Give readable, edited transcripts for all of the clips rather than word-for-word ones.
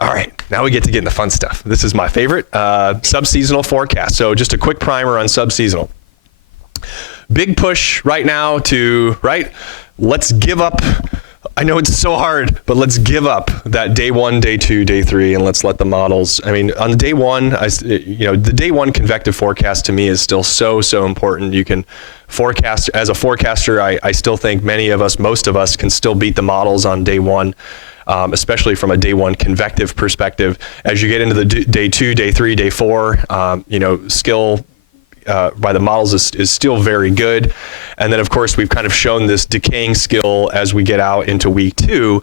All right, now we get to get into fun stuff. This is my favorite, subseasonal forecast. So just a quick primer on subseasonal. Big push right now to, let's give up. I know it's so hard, but let's give up that day 1, day 2, day 3, and let's let the models. I mean, on day 1, the day 1 convective forecast to me is still so important. You can forecast, as a forecaster, I still think most of us can still beat the models on day 1. Especially from a day 1 convective perspective. As you get into the day 2, day 3, day 4, skill by the models is still very good. And then of course we've kind of shown this decaying skill as we get out into week 2.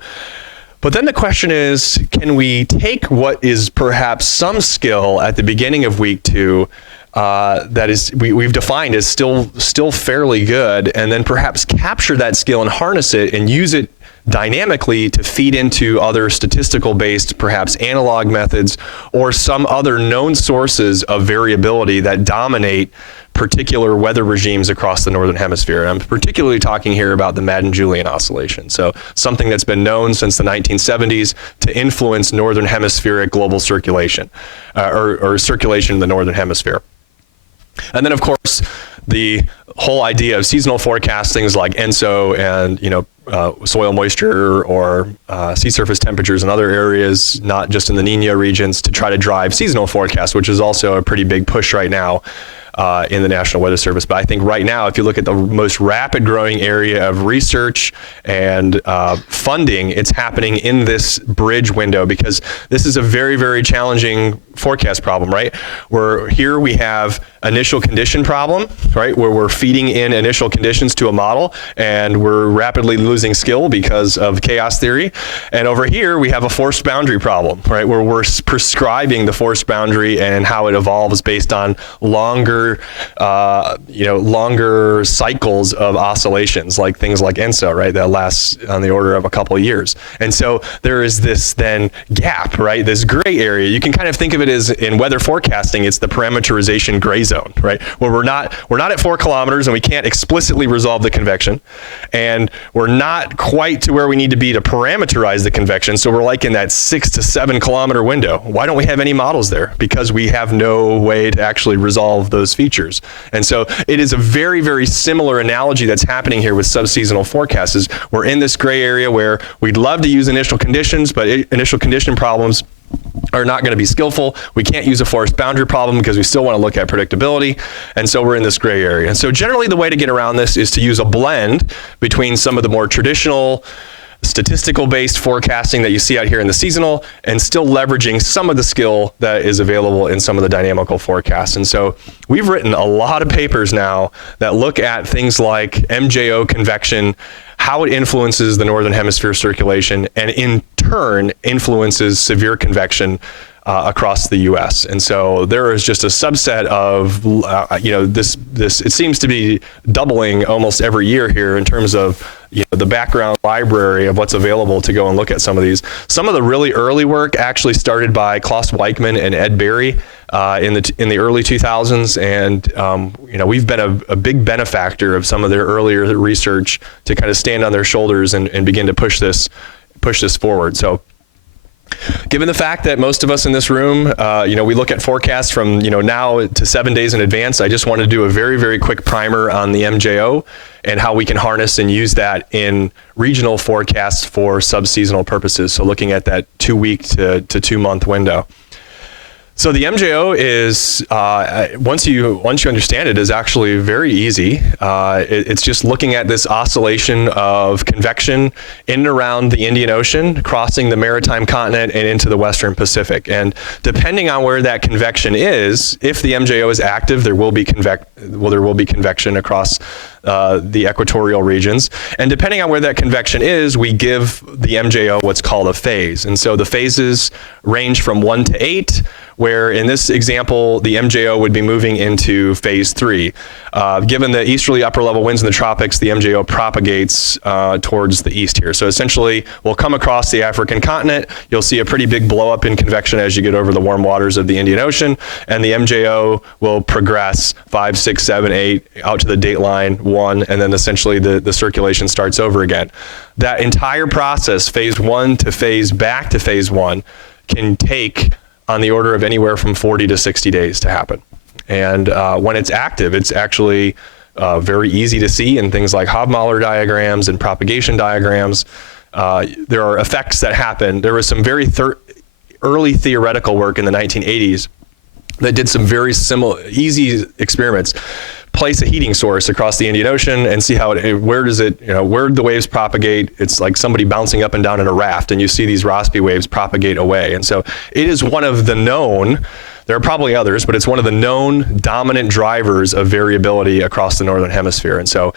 But then the question is, can we take what is perhaps some skill at the beginning of week 2 that is we've defined as still fairly good, and then perhaps capture that skill and harness it and use it dynamically to feed into other statistical based, perhaps analog methods, or some other known sources of variability that dominate particular weather regimes across the Northern Hemisphere. And I'm particularly talking here about the Madden-Julian Oscillation. So something that's been known since the 1970s to influence Northern Hemispheric global circulation, or circulation in the Northern Hemisphere. And then of course, the whole idea of seasonal forecasts, things like ENSO and soil moisture or sea surface temperatures in other areas, not just in the Niña regions, to try to drive seasonal forecasts, which is also a pretty big push right now in the National Weather Service. But I think right now, if you look at the most rapid growing area of research and funding, it's happening in this bridge window, because this is a very, very challenging forecast problem, right? Where here we have initial condition problem, right? Where we're feeding in initial conditions to a model and we're rapidly losing skill because of chaos theory. And over here we have a forced boundary problem, right? Where we're prescribing the forced boundary and how it evolves based on longer cycles of oscillations, like things like ENSO, right? That lasts on the order of a couple of years. And so there is this then gap, right? This gray area. You can kind of think of it as, in weather forecasting, it's the parameterization gray zone, right? Where we're not at 4 kilometers and we can't explicitly resolve the convection, and we're not quite to where we need to be to parameterize the convection. So we're like in that 6 to 7 kilometer window. Why don't we have any models there? Because we have no way to actually resolve those features. And so it is a very, very similar analogy that's happening here with subseasonal forecasts. Is we're in this gray area where we'd love to use initial conditions, but initial condition problems are not going to be skillful. We can't use a forced boundary problem because we still want to look at predictability. And so we're in this gray area. And so generally the way to get around this is to use a blend between some of the more traditional statistical based forecasting that you see out here in the seasonal, and still leveraging some of the skill that is available in some of the dynamical forecasts. And so we've written a lot of papers now that look at things like MJO convection, how it influences the Northern Hemisphere circulation, and in turn influences severe convection across the U.S. And so there is just a subset of, this it seems to be doubling almost every year here in terms of the background library of what's available to go and look at some of these. Some of the really early work actually started by Klaus Weichmann and Ed Berry in the early 2000s, and we've been a big benefactor of some of their earlier research to kind of stand on their shoulders and begin to push this forward. So, given the fact that most of us in this room, we look at forecasts from now to 7 days in advance, I just want to do a very, very quick primer on the MJO and how we can harness and use that in regional forecasts for subseasonal purposes. So looking at that 2-week to 2-month window. So the MJO is, once you understand it, is actually very easy. It's just looking at this oscillation of convection in and around the Indian Ocean, crossing the maritime continent and into the Western Pacific. And depending on where that convection is, if the MJO is active, there will be convection across the equatorial regions. And depending on where that convection is, we give the MJO what's called a phase. And so the phases range from 1 to 8, where in this example, the MJO would be moving into phase 3. Given the easterly upper level winds in the tropics, the MJO propagates towards the east here. So essentially, we'll come across the African continent. You'll see a pretty big blow up in convection as you get over the warm waters of the Indian Ocean, and the MJO will progress 5, 6, 7, 8 out to the date line 1, and then essentially the circulation starts over again. That entire process, phase 1 to phase back to phase 1, can take on the order of anywhere from 40 to 60 days to happen. And when it's active, it's actually very easy to see in things like Hofmahler diagrams and propagation diagrams. There are effects that happen. There was some very early theoretical work in the 1980s that did some very easy experiments. Place a heating source across the Indian Ocean and see how where the waves propagate. It's like somebody bouncing up and down in a raft, and you see these Rossby waves propagate away. And so it is one of the known, there are probably others, but it's one of the known dominant drivers of variability across the Northern Hemisphere. And so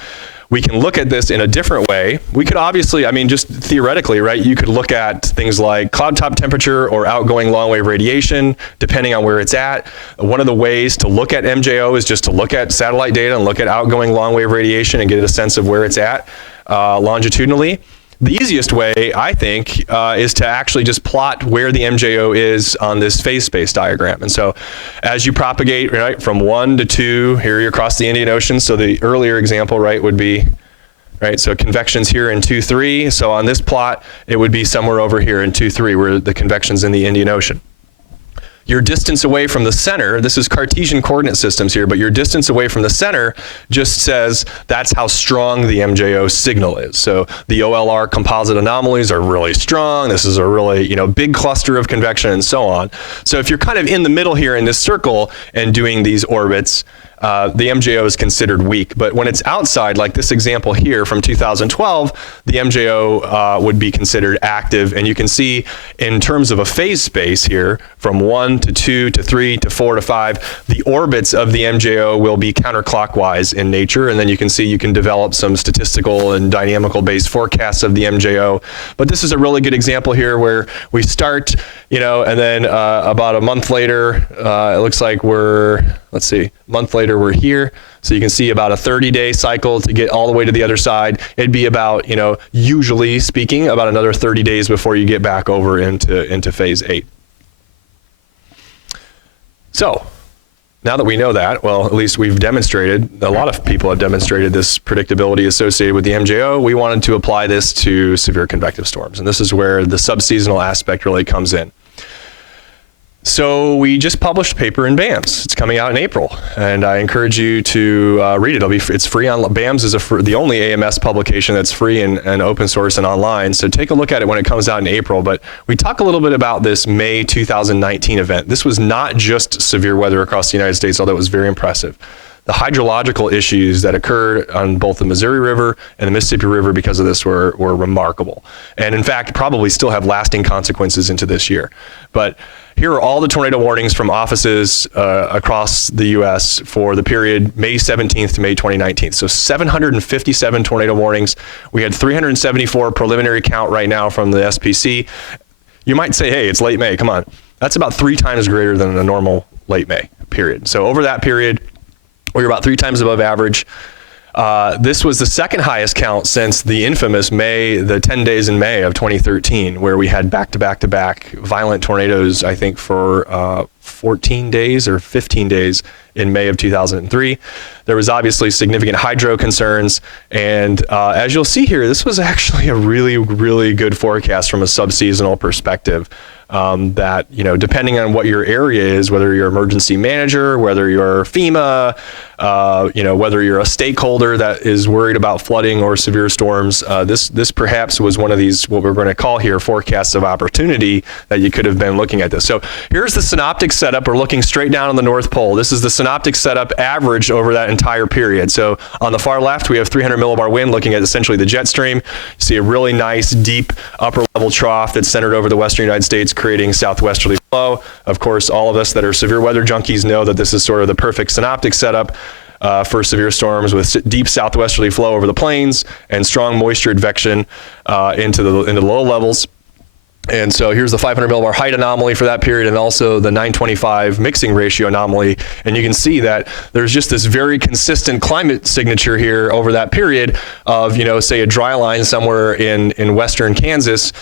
we can look at this in a different way. We could obviously, I mean, just theoretically, right, you could look at things like cloud top temperature or outgoing long wave radiation, depending on where it's at. One of the ways to look at MJO is just to look at satellite data and look at outgoing long wave radiation and get a sense of where it's at longitudinally. The easiest way, I think, is to actually just plot where the MJO is on this phase space diagram. And so as you propagate, right, from 1 to 2, here you're across the Indian Ocean. So the earlier example, right, would be, right, so convection's here in 2-3. So on this plot, it would be somewhere over here in 2-3 where the convection's in the Indian Ocean. Your distance away from the center, this is Cartesian coordinate systems here, but your distance away from the center just says that's how strong the MJO signal is. So the OLR composite anomalies are really strong. This is a really, big cluster of convection and so on. So if you're kind of in the middle here in this circle and doing these orbits, the MJO is considered weak. But when it's outside, like this example here from 2012, the MJO would be considered active. And you can see in terms of a phase space here, from 1 to 2 to 3 to 4 to 5, the orbits of the MJO will be counterclockwise in nature. And then you can see you can develop some statistical and dynamical based forecasts of the MJO. But this is a really good example here where we start, and then about a month later, it looks like let's see, a month later we're here. So you can see about a 30-day cycle to get all the way to the other side. It'd be about, usually speaking, about another 30 days before you get back over into phase 8. So now that we know that, well, at least we've demonstrated, a lot of people have demonstrated this predictability associated with the MJO. We wanted to apply this to severe convective storms. And this is where the subseasonal aspect really comes in. So we just published a paper in BAMS. It's coming out in April, and I encourage you to read it. It's free on BAMS is the only AMS publication that's free and open source and online. So take a look at it when it comes out in April. But we talk a little bit about this May 2019 event. This was not just severe weather across the United States, although it was very impressive. The hydrological issues that occurred on both the Missouri River and the Mississippi River because of this were remarkable. And in fact, probably still have lasting consequences into this year. But here are all the tornado warnings from offices across the U.S. for the period May 17th to May 2019. So 757 tornado warnings. We had 374 preliminary count right now from the SPC. You might say, hey, it's late May, come on. That's about 3 times greater than a normal late May period. So over that period, we were about 3 times above average. This was the second highest count since the infamous the 10 days in May of 2013, where we had back-to-back-to-back violent tornadoes, I think, for 14 days or 15 days in May of 2003. There was obviously significant hydro concerns. And as you'll see here, this was actually a really, really good forecast from a subseasonal perspective. That, depending on what your area is, whether you're emergency manager, whether you're FEMA, whether you're a stakeholder that is worried about flooding or severe storms, this perhaps was one of these, what we're going to call here, forecasts of opportunity that you could have been looking at this. So here's the synoptic setup. We're looking straight down on the North Pole. This is the synoptic setup averaged over that entire period. So on the far left, we have 300 millibar wind looking at essentially the jet stream. You see a really nice, deep, upper level trough that's centered over the western United States, creating southwesterly flow. Of course, all of us that are severe weather junkies know that this is sort of the perfect synoptic setup for severe storms with deep southwesterly flow over the plains and strong moisture advection into the low levels. And so here's the 500 millibar height anomaly for that period, and also the 925 mixing ratio anomaly. And you can see that there's just this very consistent climate signature here over that period of, say a dry line somewhere in western Kansas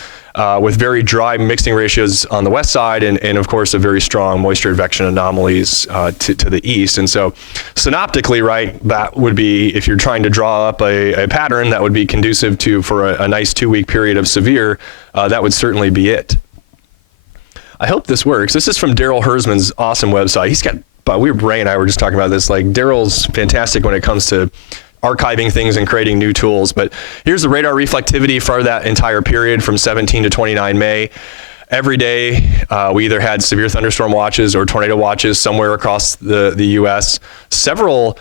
with very dry mixing ratios on the west side, and of course a very strong moisture advection anomalies to the east. And so synoptically, right, that would be, if you're trying to draw up a pattern that would be conducive for a nice 2-week period of severe, that would certainly be it. I hope this works. This is from Daryl Hersman's awesome website. He's got, but Ray and I were just talking about this. Like, Daryl's fantastic when it comes to archiving things and creating new tools. But here's the radar reflectivity for that entire period from 17 to 29 May. Every day, we either had severe thunderstorm watches or tornado watches somewhere across the U.S. Several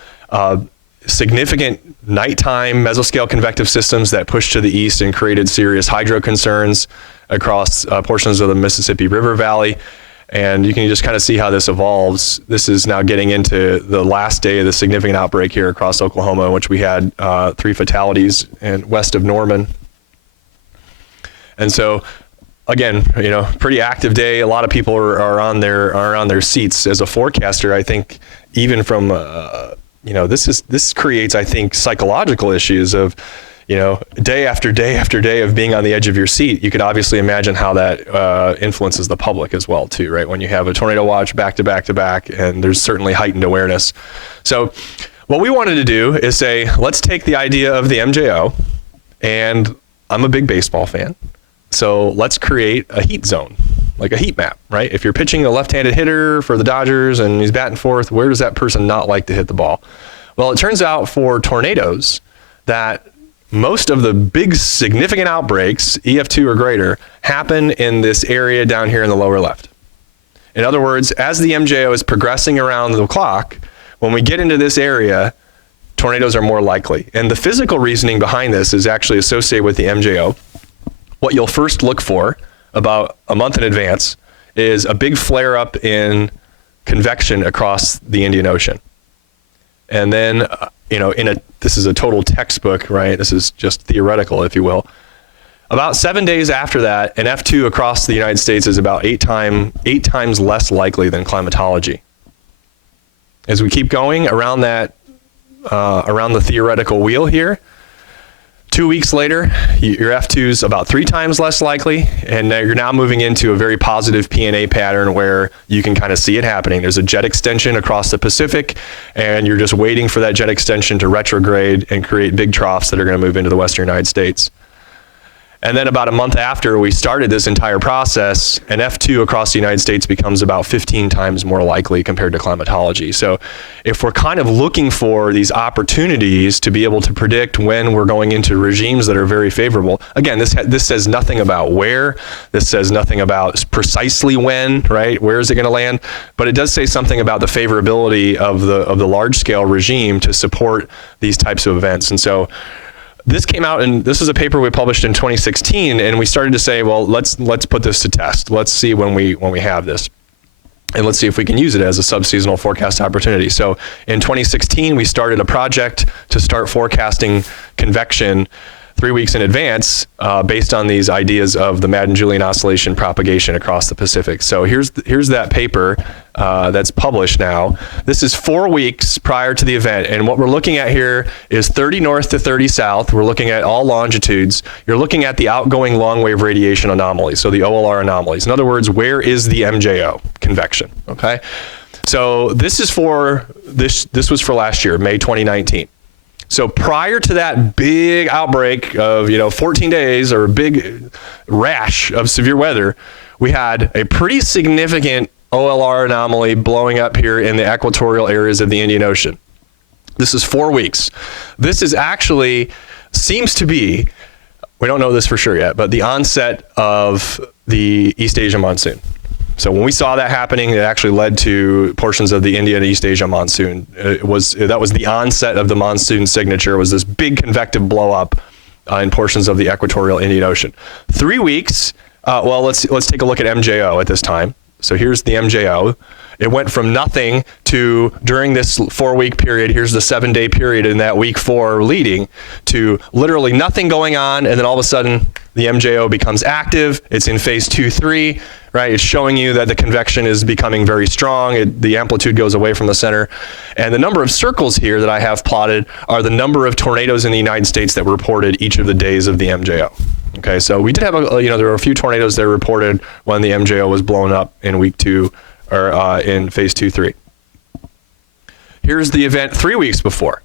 significant nighttime mesoscale convective systems that pushed to the east and created serious hydro concerns across portions of the Mississippi River Valley. And you can just kind of see how this evolves. This is now getting into the last day of the significant outbreak here across Oklahoma, in which we had 3 fatalities west of Norman. And so, again, pretty active day. A lot of people are on their seats. As a forecaster, I think even from this creates, I think, psychological issues of, day after day after day of being on the edge of your seat. You could obviously imagine how that influences the public as well, too, right? When you have a tornado watch back to back to back, and there's certainly heightened awareness. So what we wanted to do is say, let's take the idea of the MJO, and I'm a big baseball fan, so let's create a heat zone, like a heat map, right? If you're pitching a left-handed hitter for the Dodgers and he's batting fourth, where does that person not like to hit the ball? Well, it turns out for tornadoes that most of the big significant outbreaks, EF2 or greater, happen in this area down here in the lower left. In other words, as the MJO is progressing around the clock, when we get into this area, tornadoes are more likely. And the physical reasoning behind this is actually associated with the MJO. What you'll first look for about a month in advance is a big flare up in convection across the Indian Ocean. And then, this is a total textbook, right? This is just theoretical, if you will. About 7 days after that, an F2 across the United States is about eight times less likely than climatology. As we keep going around that, around the theoretical wheel here, 2 weeks later, your F2 is about 3 times less likely, and you're now moving into a very positive P&A pattern where you can kind of see it happening. There's a jet extension across the Pacific, and you're just waiting for that jet extension to retrograde and create big troughs that are going to move into the western United States. And then about a month after we started this entire process, an F2 across the United States becomes about 15 times more likely compared to climatology. So if we're kind of looking for these opportunities to be able to predict when we're going into regimes that are very favorable, again, this says nothing about where, this says nothing about precisely when, right? Where is it going to land? But it does say something about the favorability of the large scale regime to support these types of events. And so this came out, and this is a paper we published in 2016, and we started to say, well, let's put this to test. Let's see when we have this, and let's see if we can use it as a subseasonal forecast opportunity. So in 2016, we started a project to start forecasting convection 3 weeks in advance based on these ideas of the Madden-Julian Oscillation propagation across the Pacific. So here's that paper that's published now. This is 4 weeks prior to the event, and what we're looking at here is 30 north to 30 south. We're looking at all longitudes. You're looking at the outgoing long wave radiation anomalies, so the OLR anomalies. In other words, where is the MJO convection, okay? So this was for last year, May 2019. So prior to that big outbreak of 14 days or a big rash of severe weather, we had a pretty significant OLR anomaly blowing up here in the equatorial areas of the Indian Ocean. This is 4 weeks. This is actually, seems to be, we don't know this for sure yet, but the onset of the East Asia monsoon. So when we saw that happening, it actually led to portions of the India and East Asia monsoon. That was the onset of the monsoon signature, was this big convective blow up in portions of the equatorial Indian Ocean. 3 weeks, let's take a look at MJO at this time. So here's the MJO. It went from nothing to, during this 4 week period, here's the 7 day period in that week 4 leading, to literally nothing going on, and then all of a sudden the MJO becomes active. It's in phase 2-3, right? It's showing you that the convection is becoming very strong. The amplitude goes away from the center. And the number of circles here that I have plotted are the number of tornadoes in the United States that were reported each of the days of the MJO. Okay, so we did have there were a few tornadoes that were reported when the MJO was blown up in week 2, or in phase 2-3. Here's the event 3 weeks before.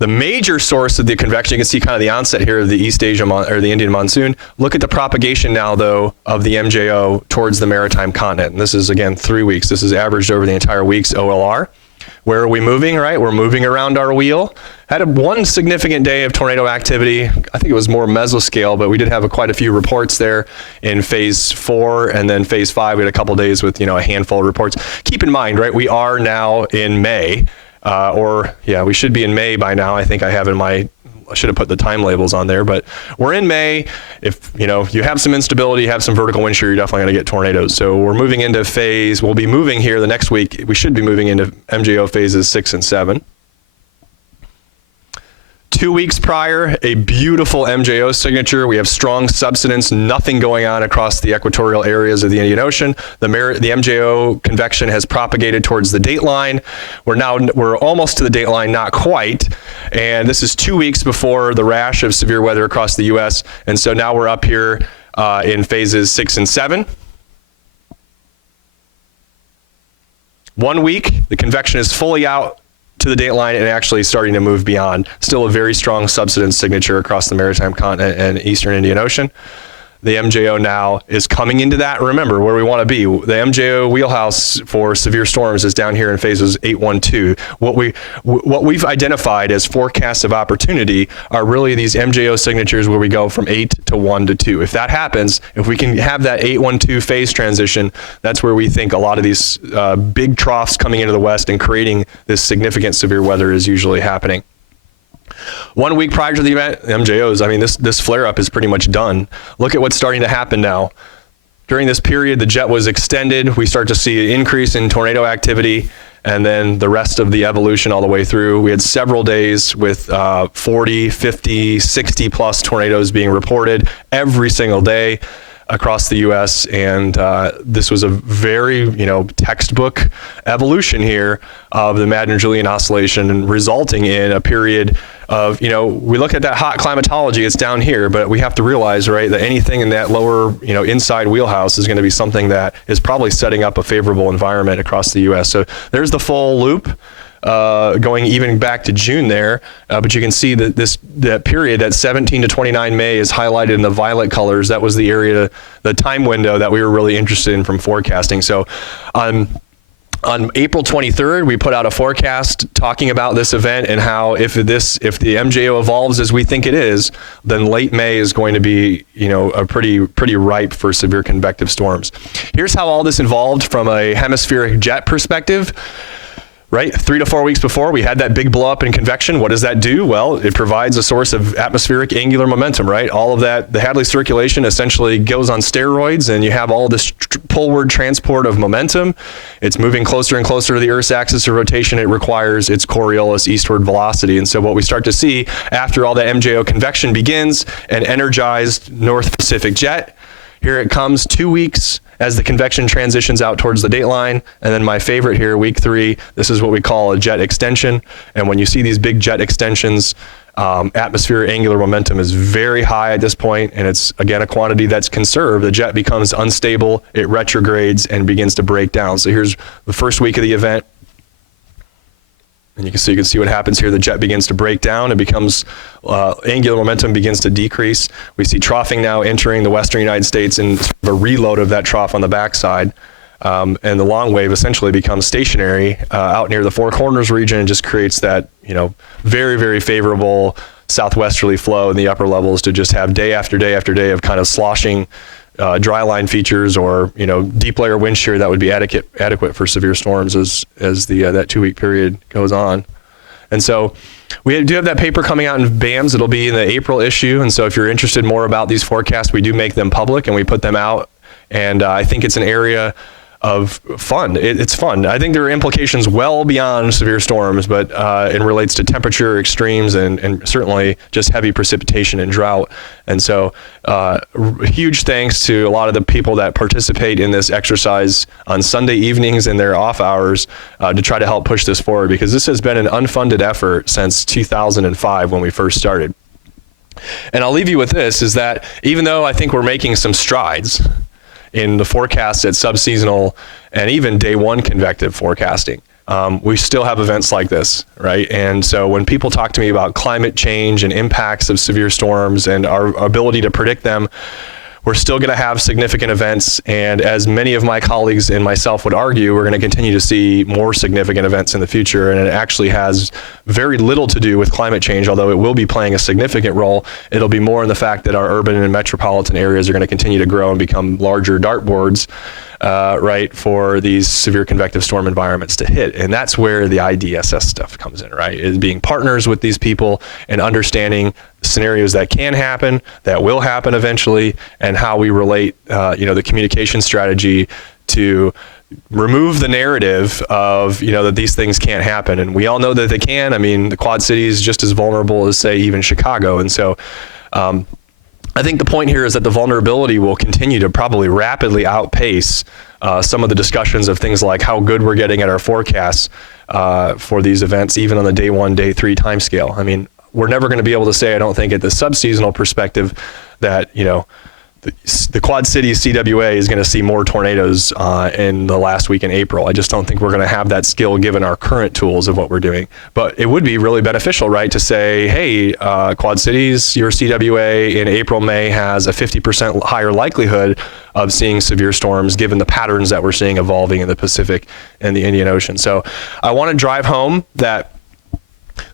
The major source of the convection, you can see kind of the onset here of the East Asia or the Indian monsoon. Look at the propagation now, though, of the MJO towards the maritime continent. And this is, again, 3 weeks. This is averaged over the entire week's OLR. Where are we moving, right? We're moving around our wheel. Had one significant day of tornado activity. I think it was more mesoscale, but we did have quite a few reports there in phase 4, and then phase 5, we had a couple days with, a handful of reports. Keep in mind, right, we are now in May. We should be in May by now. I think I should have put the time labels on there, but we're in May. If, you have some instability, you have some vertical wind shear, you're definitely going to get tornadoes. So we're moving into we'll be moving here the next week. We should be moving into MJO phases 6 and 7. 2 weeks prior, a beautiful MJO signature. We have strong subsidence, nothing going on across the equatorial areas of the Indian Ocean. The MJO convection has propagated towards the date line. We're almost to the date line, not quite. And this is 2 weeks before the rash of severe weather across the U.S. And so now we're up here in phases 6 and 7. 1 week, the convection is fully out to the date line and actually starting to move beyond. Still a very strong subsidence signature across the maritime continent and eastern Indian Ocean. The MJO now is coming into that. Remember where we want to be. The MJO wheelhouse for severe storms is down here in phases 8, 1, 2. What we've identified as forecasts of opportunity are really these MJO signatures where we go from 8 to 1 to 2. If that happens, if we can have that 8, 1, 2 phase transition, that's where we think a lot of these big troughs coming into the west and creating this significant severe weather is usually happening. 1 week prior to the event, MJOs, this flare-up is pretty much done. Look at what's starting to happen now. During this period, the jet was extended. We start to see an increase in tornado activity, and then the rest of the evolution all the way through. We had several days with 40, 50, 60-plus tornadoes being reported every single day across the U.S., and this was a very, textbook evolution here of the Madden-Julian Oscillation, and resulting in a period of, we look at that hot climatology, it's down here, but we have to realize, right, that anything in that lower, inside wheelhouse is going to be something that is probably setting up a favorable environment across the U.S. So there's the full loop. Going even back to June there, but you can see that that period, that 17 to 29 May, is highlighted in the violet colors. That was the area, the time window that we were really interested in from forecasting. So on April 23rd, we put out a forecast talking about this event and how if the MJO evolves as we think it is, then late May is going to be, a pretty ripe for severe convective storms. Here's how all this evolved from a hemispheric jet perspective. Right, 3 to 4 weeks before, we had that big blow up in convection. What does that do? Well, it provides a source of atmospheric angular momentum, right? All of that, the Hadley circulation essentially goes on steroids, and you have all this poleward transport of momentum. It's moving closer and closer to the Earth's axis of rotation. It requires its Coriolis eastward velocity. And so what we start to see after all the MJO convection begins, an energized North Pacific jet. Here it comes, 2 weeks as the convection transitions out towards the date line. And then my favorite here, week 3, this is what we call a jet extension. And when you see these big jet extensions, atmospheric angular momentum is very high at this point, and it's, again, a quantity that's conserved. The jet becomes unstable, it retrogrades, and begins to break down. So here's the first week of the event. And you can see what happens here. The jet begins to break down. It becomes, angular momentum begins to decrease. We see troughing now entering the western United States and sort of a reload of that trough on the backside. And the long wave essentially becomes stationary out near the Four Corners region and just creates that, very, very favorable southwesterly flow in the upper levels to just have day after day after day of kind of sloshing dry line features or, deep layer wind shear that would be adequate for severe storms as that 2 week period goes on. And so we do have that paper coming out in BAMS. It'll be in the April issue. And so if you're interested more about these forecasts, we do make them public and we put them out. And I think it's an area of fun. It's fun. I think there are implications well beyond severe storms, but it relates to temperature extremes and certainly just heavy precipitation and drought. And so huge thanks to a lot of the people that participate in this exercise on Sunday evenings in their off hours to try to help push this forward, because this has been an unfunded effort since 2005 when we first started. And I'll leave you with this, is that even though I think we're making some strides in the forecasts at subseasonal and even day one convective forecasting, we still have events like this, right? And so when people talk to me about climate change and impacts of severe storms and our ability to predict them, we're still going to have significant events, and as many of my colleagues and myself would argue, we're going to continue to see more significant events in the future, and it actually has very little to do with climate change, although it will be playing a significant role. It'll be more in the fact that our urban and metropolitan areas are going to continue to grow and become larger dartboards, right, for these severe convective storm environments to hit. And that's where the IDSS stuff comes in, right, is being partners with these people and understanding scenarios that can happen, that will happen eventually, and how we relate, the communication strategy to remove the narrative of, that these things can't happen. And we all know that they can. I mean, the Quad Cities is just as vulnerable as, say, even Chicago. And so I think the point here is that the vulnerability will continue to probably rapidly outpace some of the discussions of things like how good we're getting at our forecasts for these events, even on the day 1, day 3 timescale. I mean, we're never going to be able to say, I don't think, at the subseasonal perspective that, the Quad Cities CWA is going to see more tornadoes in the last week in April. I just don't think we're going to have that skill given our current tools of what we're doing. But it would be really beneficial, right, to say, hey, Quad Cities, your CWA in April, May has a 50% higher likelihood of seeing severe storms given the patterns that we're seeing evolving in the Pacific and the Indian Ocean. So I want to drive home that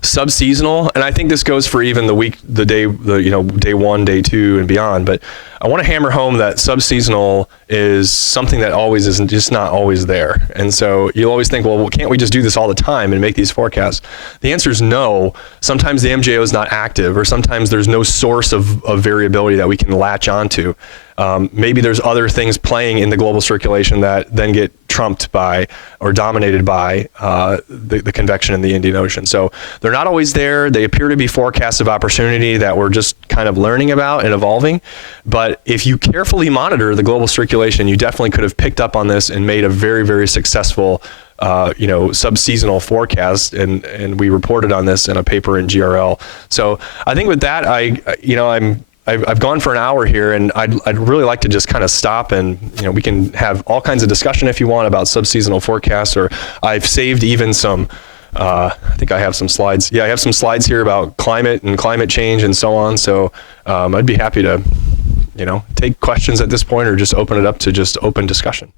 subseasonal, and I think this goes for even day 1, day 2 and beyond, but I want to hammer home that subseasonal is something that always isn't, just not always there. And so you'll always think, well, can't we just do this all the time and make these forecasts? The answer is no. Sometimes the MJO is not active, or sometimes there's no source of variability that we can latch onto. Maybe there's other things playing in the global circulation that then get trumped by or dominated by the convection in the Indian Ocean. So they're not always there. They appear to be forecasts of opportunity that we're just kind of learning about and evolving. But if you carefully monitor the global circulation, you definitely could have picked up on this and made a very, very successful subseasonal forecast, and we reported on this in a paper in GRL. So I think with that, I've gone for an hour here, and I'd really like to just kind of stop, and we can have all kinds of discussion if you want about subseasonal forecasts, or I've saved even some. I think I have some slides. Yeah, I have some slides here about climate and climate change and so on. So I'd be happy to take questions at this point, or just open it up to just open discussion.